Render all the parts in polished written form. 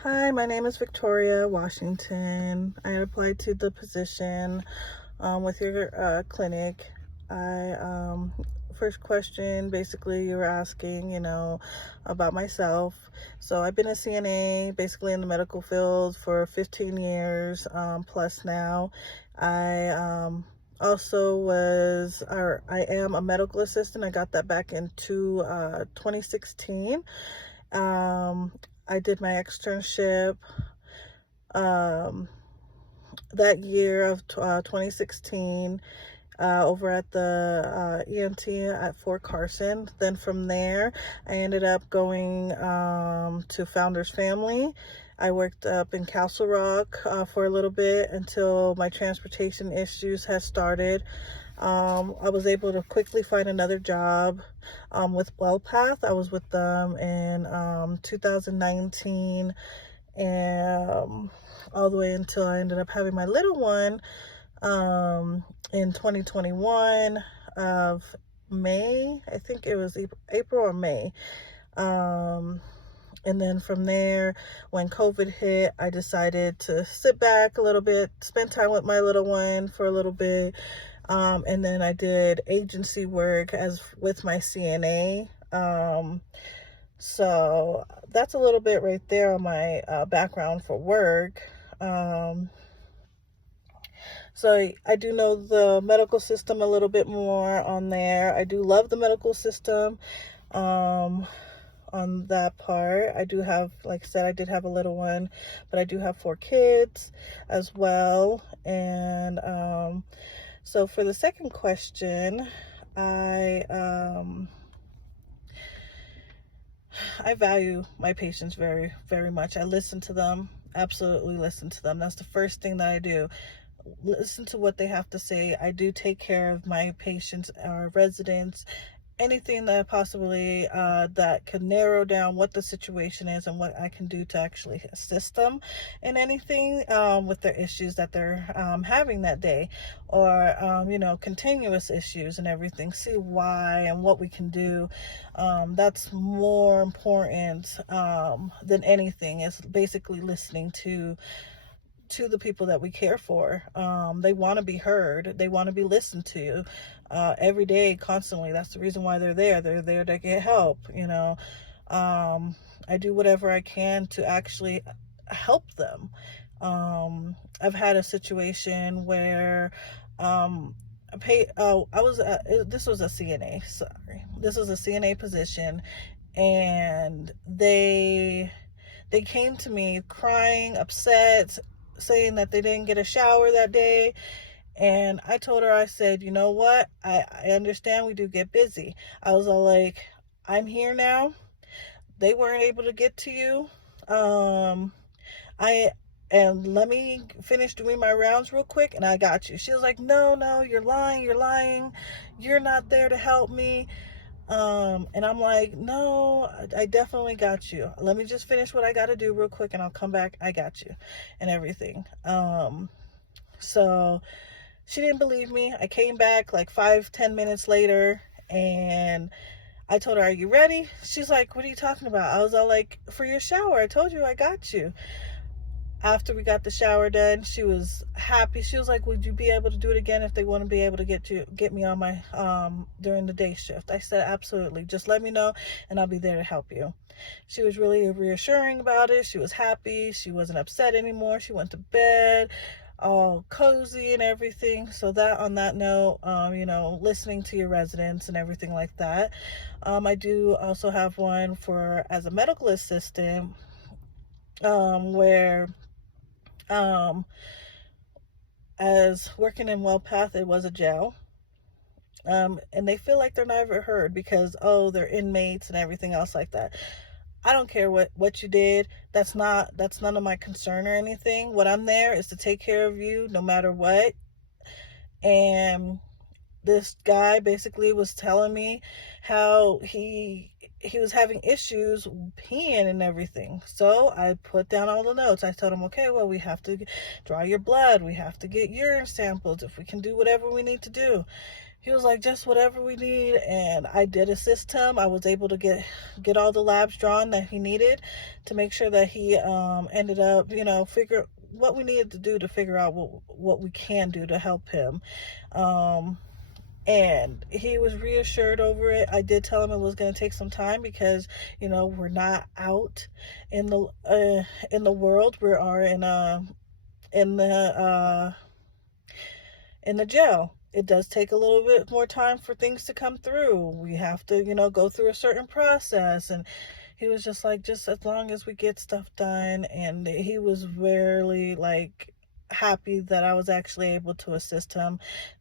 Hi, my name is Victoria Washington. I applied to the position with your clinic. I First question, basically, you were asking, about myself. So I've been a CNA, basically in the medical field for 15 years plus now. I also or I am a medical assistant. I got that back into 2016. Um, I did my externship um, that year of 2016 over at the ENT at Fort Carson. Then from there, I ended up going to Founder's Family. I worked up in Castle Rock for a little bit until my transportation issues had started. I was able to quickly find another job with WellPath. I was with them in 2019 and all the way until I ended up having my little one in 2021 of May. I think it was April or May. And then from there, when COVID hit, I decided to sit back a little bit, spend time with my little one for a little bit. And then I did agency work as with my CNA. So that's a little bit right there on my background for work. So I do know the medical system a little bit more on there. I do love the medical system on that part. I do have, like I said, I did have a little one, but I do have 4 kids as well. And so for the second question, I value my patients very, very much. I listen to them, absolutely listen to them. That's the first thing that I do. Listen to what they have to say. I do take care of my patients, our residents, anything that possibly that could narrow down what the situation is and what I can do to actually assist them in anything with their issues that they're having that day, or continuous issues and everything. See why and what we can do. That's more important than anything, is basically listening to the people that we care for. They want to be heard. They want to be listened to every day, constantly. That's the reason why they're there. They're there to get help. I do whatever I can to actually help them. I've had a situation where this was a CNA. Sorry, this was a CNA position, and they came to me crying, upset, saying that they didn't get a shower that day. And I told her, I said, you know what? I understand we do get busy. I was all like, I'm here now. They weren't able to get to you. And let me finish doing my rounds real quick and I got you. She was like, no, you're lying. You're not there to help me. And I'm like, no, I definitely got you. Let me just finish what I got to do real quick and I'll come back. I got you and everything. So she didn't believe me. I came back like 5-10 minutes later and I told her, are you ready? She's like, what are you talking about? I was all like, for your shower. I told you I got you. After we got the shower done, she was happy. She was like, would you be able to do it again if they want to be able to get me on my during the day shift? I said, absolutely, just let me know and I'll be there to help you. She was really reassuring about it. She was happy. She wasn't upset anymore. She went to bed all cozy and everything. So that, on that note, listening to your residents and everything like that. I do also have one for as a medical assistant, where as working in WellPath, it was a jail. And they feel like they're never heard because, they're inmates and everything else like that. I don't care what you did. That's none of my concern or anything. What I'm there is to take care of you no matter what. And this guy basically was telling me how he was having issues peeing and everything. So I put down all the notes. I told him, okay, well, we have to draw your blood. We have to get urine samples. If we can do whatever we need to do. he was like, just whatever we need. And I did assist him. I was able to get all the labs drawn that he needed to make sure that he ended up, figure what we needed to do to figure out what we can do to help him. And he was reassured over it. I did tell him it was going to take some time because, we're not out in the world. We are in the jail. It does take a little bit more time for things to come through. We have to, go through a certain process. And he was just like, just as long as we get stuff done. And he was very happy that I was actually able to assist him,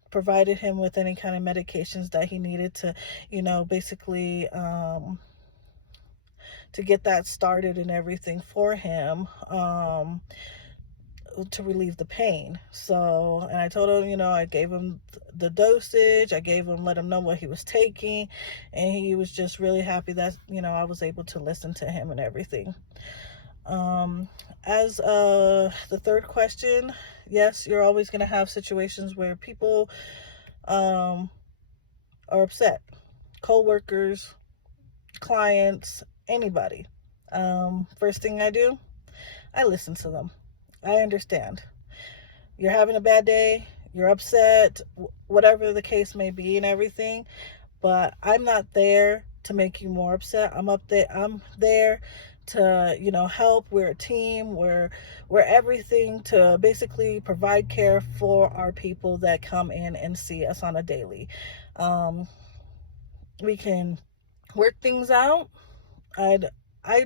provided him with any kind of medications that he needed to, basically to get that started and everything for him. To relieve the pain. So, and I told him, I gave him the dosage, let him know what he was taking, and he was just really happy that, I was able to listen to him and everything. As the third question, yes, you're always going to have situations where people are upset. Co-workers, clients, anybody. First thing I do, I listen to them. I understand. You're having a bad day, you're upset, whatever the case may be and everything, but I'm not there to make you more upset. I'm there to, help. We're a team. We're everything to basically provide care for our people that come in and see us on a daily. We can work things out. I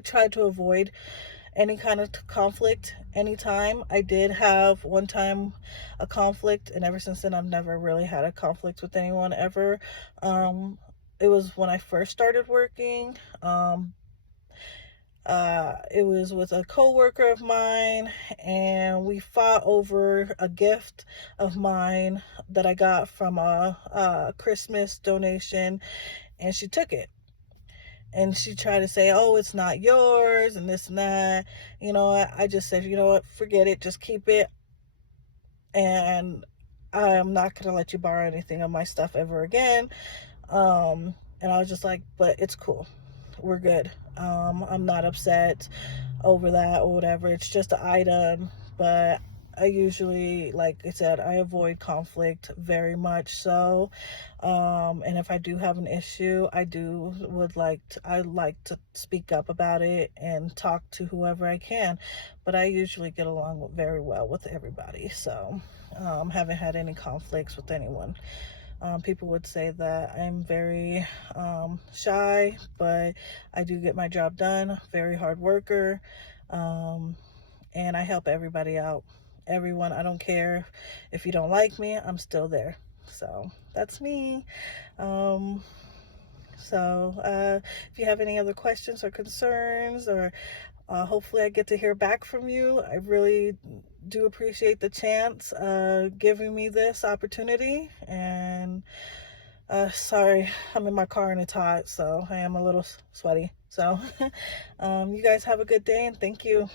try to avoid any kind of conflict anytime. I did have one time a conflict, and ever since then I've never really had a conflict with anyone ever. It was when I first started working. It was with a coworker of mine, and we fought over a gift of mine that I got from a Christmas donation, and she took it. And she tried to say, oh, it's not yours and this and that. I just said, you know what, forget it, just keep it. And I'm not going to let you borrow anything of my stuff ever again. And I was just like, but it's cool. We're good. I'm not upset over that or whatever. It's just an item. But I usually, like I said, I avoid conflict very much so. And if I do have an issue, I like to speak up about it and talk to whoever I can. But I usually get along very well with everybody. So, haven't had any conflicts with anyone. People would say that I'm very shy, but I do get my job done. Very hard worker. And I help everybody out. Everyone, I don't care if you don't like me, I'm still there. So that's me. If you have any other questions or concerns, or hopefully I get to hear back from you. I really do appreciate the chance giving me this opportunity. And sorry, I'm in my car and it's hot, so I am a little sweaty. So you guys have a good day, and thank you.